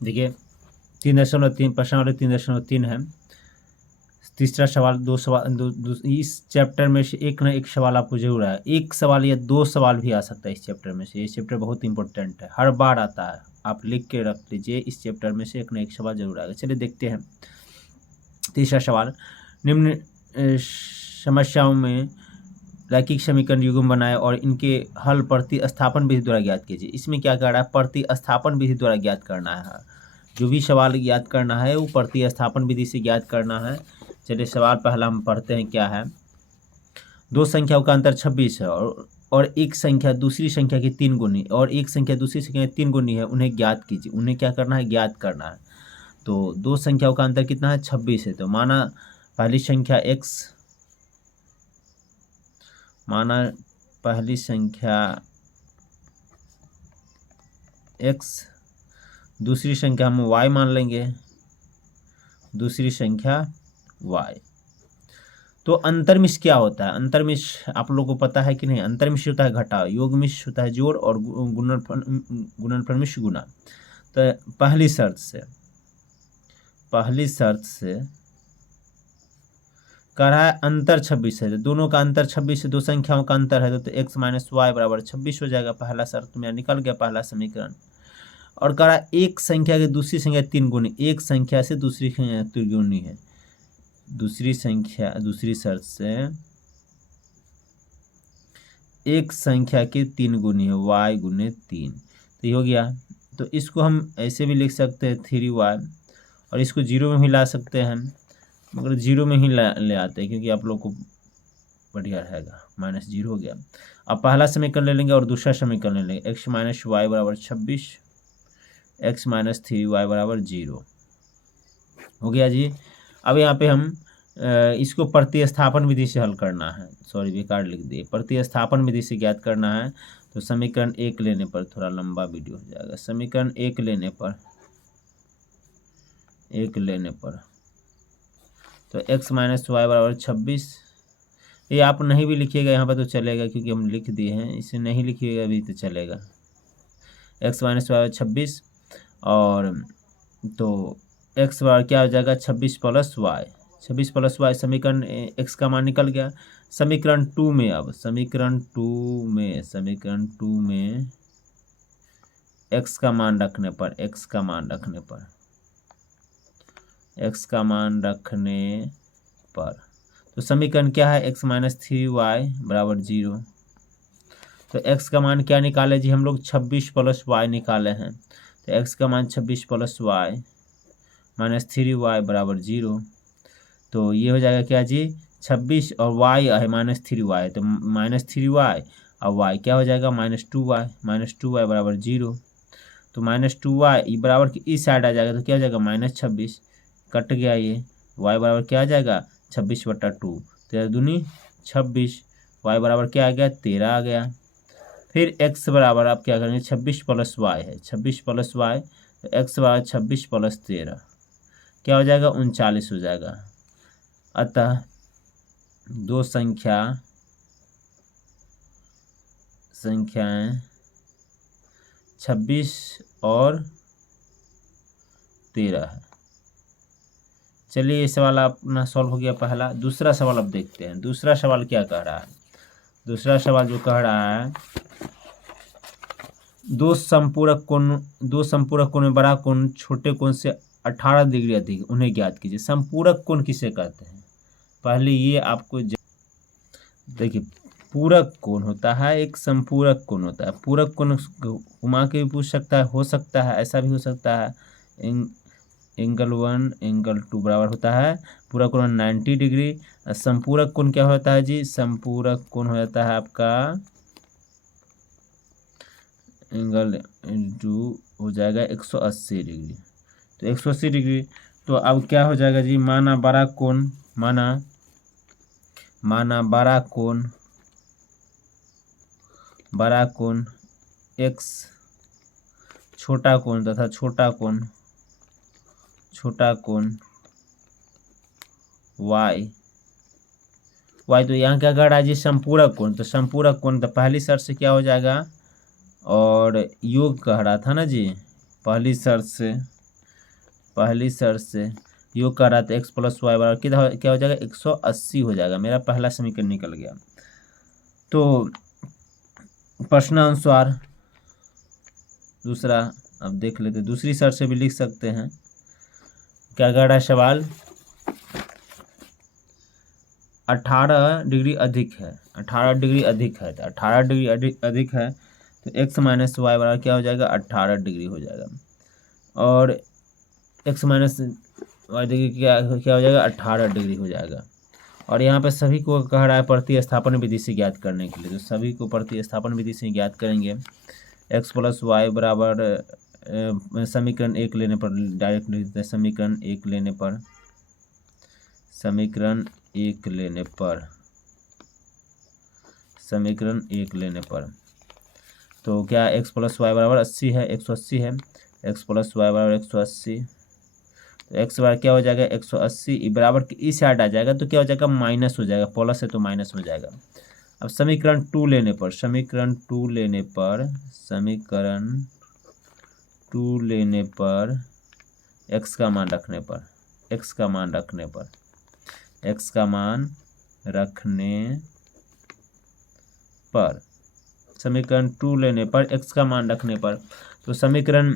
देखिए 3.3 प्रश्न नंबर 3.3 है। तीसरा सवाल इस चैप्टर में से एक ना एक सवाल आपको जरूर आया, एक सवाल या दो सवाल भी आ सकता है इस चैप्टर में से। ये चैप्टर बहुत इंपॉर्टेंट है, हर बार आता है, आप लिख के रख लीजिए, इस चैप्टर में से एक ना एक सवाल जरूर आएगा। चलिए देखते हैं तीसरा सवाल। निम्न समस्याओं में रैखिक समीकरण युग्म बनाए और इनके हल प्रतिस्थापन विधि द्वारा ज्ञात कीजिए। इसमें क्या कर रहा है, प्रतिस्थापन विधि द्वारा ज्ञात करना है। जो भी सवाल ज्ञात करना है वो प्रतिस्थापन विधि से ज्ञात करना है। चलिए सवाल पहला हम पढ़ते हैं, क्या है। दो संख्याओं का अंतर 26 है और एक संख्या दूसरी संख्या की 3 गुनी और एक संख्या दूसरी संख्या की 3 गुनी है, उन्हें ज्ञात कीजिए। उन्हें क्या करना है, ज्ञात करना है। तो दो संख्याओं का अंतर कितना है, 26 है। तो माना पहली संख्या x, माना पहली संख्या x, दूसरी संख्या हम y मान लेंगे, दूसरी संख्या y। तो अंतर्मिश क्या होता है, अंतर्मिश आप लोगों को पता है कि नहीं। अंतर्मिश होता है घटाव, योगमिश होता है जोड़ और गुणनफलमिश गुना। तो पहली शर्त से कह रहा है अंतर 26 है, तो दोनों का अंतर 26 है, दो संख्याओं का अंतर है, तो x माइनस वाई बराबर 26 हो जाएगा। पहला शर्त मेरा निकल गया, पहला समीकरण। और कह रहा है एक संख्या की दूसरी संख्या 3 गुनी, एक संख्या से दूसरी संख्या त्रिगुणी है। दूसरी शर्त से एक संख्या के 3 गुनी है, y गुने 3, तो ये हो गया। तो इसको हम ऐसे भी लिख सकते हैं 3y, और इसको 0 में भी ला सकते हैं, मगर 0 में ही ले आते हैं क्योंकि आप लोग को बढ़िया रहेगा। -0 हो गया। अब पहला समीकरण ले लेंगे और दूसरा समीकरण ले लेंगे, x माइनस वाई बराबर 26, x माइनस 3y बराबर 0 हो गया जी। अब यहाँ पे हम इसको प्रतिस्थापन विधि से हल करना है, सॉरी बेकार लिख दिए, प्रतिस्थापन विधि से ज्ञात करना है। तो समीकरण 1 लेने पर, थोड़ा लंबा वीडियो हो जाएगा, समीकरण 1 लेने पर तो x माइनस वाई बराबर 26, ये आप नहीं भी लिखिएगा यहाँ पर तो चलेगा क्योंकि हम लिख दिए हैं, इसे नहीं लिखिएगा अभी तो चलेगा। x माइनस वाई 26 और तो x बार क्या हो जाएगा, 26 प्लस वाई, 26 प्लस वाई, समीकरण x का मान निकल गया। समीकरण 2 में, अब समीकरण 2 में x का मान रखने पर तो समीकरण क्या है, x माइनस 3y बराबर 0। तो x का मान क्या निकाले जी हम लोग, 26 प्लस वाई निकाले हैं। तो x का मान 26 प्लस वाई माइनस 3y बराबर 0। तो ये हो जाएगा क्या जी, 26 और y है -3y, तो -3y और y क्या हो जाएगा, -2y बराबर 0। तो -2y बराबर इस साइड आ जाएगा, तो क्या हो जाएगा, -26 कट गया, ये y बराबर क्या आ जाएगा, 26/2, 13 दूनी 26, y बराबर क्या आ गया, 13 आ गया। फिर x बराबर आप क्या करेंगे, 26 प्लस वाई है, 26 प्लस वाई, तो x बराबर 26 प्लस 13 क्या हो जाएगा, 39 हो जाएगा। अतः दो संख्याएं 26 और 13 है। चलिए ये सवाल अपना सॉल्व हो गया पहला। दूसरा सवाल अब देखते हैं, दूसरा सवाल क्या कह रहा है। दूसरा सवाल जो कह रहा है, दो संपूरक कोण में बड़ा कोण छोटे कोण से 18 डिग्री अधिक, उन्हें ज्ञात कीजिए। संपूरक कोण किसे कहते हैं, पहले ये आपको देखिए, पूरक कोण होता है, एक संपूरक कोण होता है। पूरक कोण घुमा के भी पूछ सकता है, हो सकता है ऐसा भी हो सकता है, एंगल 1 एंगल 2 बराबर होता है। पूरक कोण 90 डिग्री। संपूरक कोण क्या होता है जी, संपूरक कोण हो जाता है आपका एंगल 2 हो जाएगा 180 डिग्री। तो 180 डिग्री, तो अब क्या हो जाएगा जी, माना बड़ा कोण x, छोटा कोण तथा छोटा कोण y। तो यहाँ क्या कर रहा है जी, संपूरक कोण। तो संपूरक कोण तो पहली शर्त से क्या हो जाएगा, और योग कह रहा था ना जी, पहली शर्त से पहली शर्त से योग कर रहा था x प्लस वाई बराबर क्या हो जाएगा 180 हो जाएगा। मेरा पहला समीकरण निकल गया। तो प्रश्नानुसार दूसरा अब देख लेते, दूसरी शर्त से भी लिख सकते हैं। क्या कह रहा है सवाल, 18 डिग्री अधिक है, 18 डिग्री अधिक है, तो 18 डिग्री अधिक है तो x माइनस वाई बराबर क्या हो जाएगा 18 डिग्री हो जाएगा। और x माइनस वाई डिग्री क्या हो जाएगा 18 डिग्री हो जाएगा। और यहाँ पे सभी को कह रहा है प्रतिस्थापन विधि से ज्ञात करने के लिए, तो सभी को प्रतिस्थापन विधि से ज्ञात करेंगे। x प्लस वाई बराबर समीकरण 1 लेने पर डायरेक्ट लिख देते हैं, समीकरण 1 लेने पर, समीकरण 1 लेने पर, समीकरण 1 लेने पर तो क्या x प्लस वाई बराबर 80 है, 180 है, x प्लस वाई बराबर 180, तो x बराबर क्या हो जाएगा 180 बराबर इस साइड आ जाएगा तो क्या हो जाएगा माइनस हो जाएगा, प्लस है तो माइनस हो जाएगा। अब समीकरण 2 लेने पर, समीकरण 2 लेने पर, समीकरण 2 लेने पर x का मान रखने पर, x का मान रखने पर, x का मान रखने पर, समीकरण 2 लेने पर x का मान रखने पर, तो समीकरण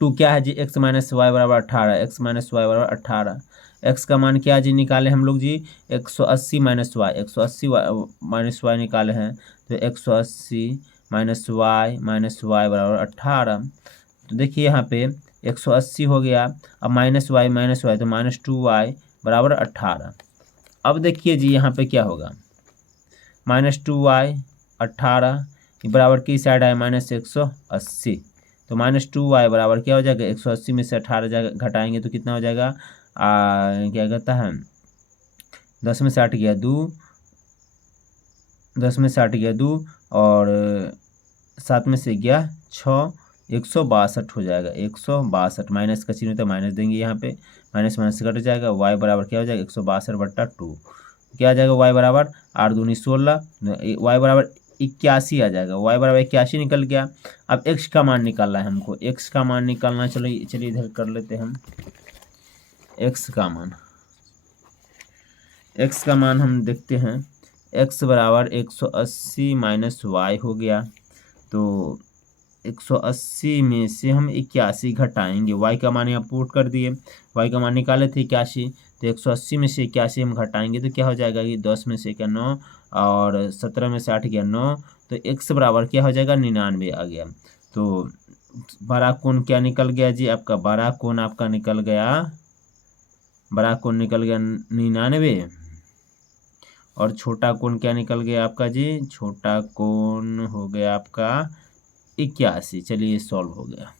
2 क्या है जी x माइनस वाई बराबर 18, x माइनस वाई बराबर 18, x का मान क्या जी निकाले हम लोग जी 180 माइनस वाई, 180 माइनस वाई निकाले हैं, तो 180 माइनस वाई बराबर 18। तो देखिए यहाँ पे 180 हो गया, अब माइनस वाई तो माइनस 2y बराबर 18। अब देखिए जी यहाँ पे क्या होगा, माइनस 2y 18 बराबर की साइड है माइनस 180, तो माइनस 2y बराबर क्या हो जाएगा 180 में से 18 घटाएंगे तो कितना हो जाएगा, क्या कहता है 10 में से 8 गया 2, 10 में से 8 गया 2 और 7 में से गया 6, 162 हो जाएगा, 162 माइनस का चिन्ह होता है माइनस देंगे यहाँ पे, माइनस माइनस कट जाएगा, y बराबर क्या हो जाएगा 162/2, क्या आ जाएगा y बराबर 8 दूनी 16, y बराबर 81 आ जाएगा, y बराबर 81 निकल गया। अब x का मान निकालना है हमको, x का मान निकालना, चलिए इधर कर लेते हम x का मान, x का मान हम देखते हैं, x बराबर 180 माइनस वाई हो गया, तो 180 में से हम 81 घटाएंगे, y का मान यहाँ पुट कर दिए, y का मान निकाले थे 81, तो 180 में से 81 हम घटाएंगे तो क्या हो जाएगा कि 10 में से क्या 9 और 17 में से 8 गया 9, तो x बराबर क्या हो जाएगा 99 आ गया। तो बड़ा कोण क्या निकल गया जी आपका, बड़ा कोण आपका निकल गया, बड़ा कोण निकल गया 99 और छोटा कोण क्या निकल गया आपका जी, छोटा कोण हो गया आपका 81। चलिए सॉल्व हो गया।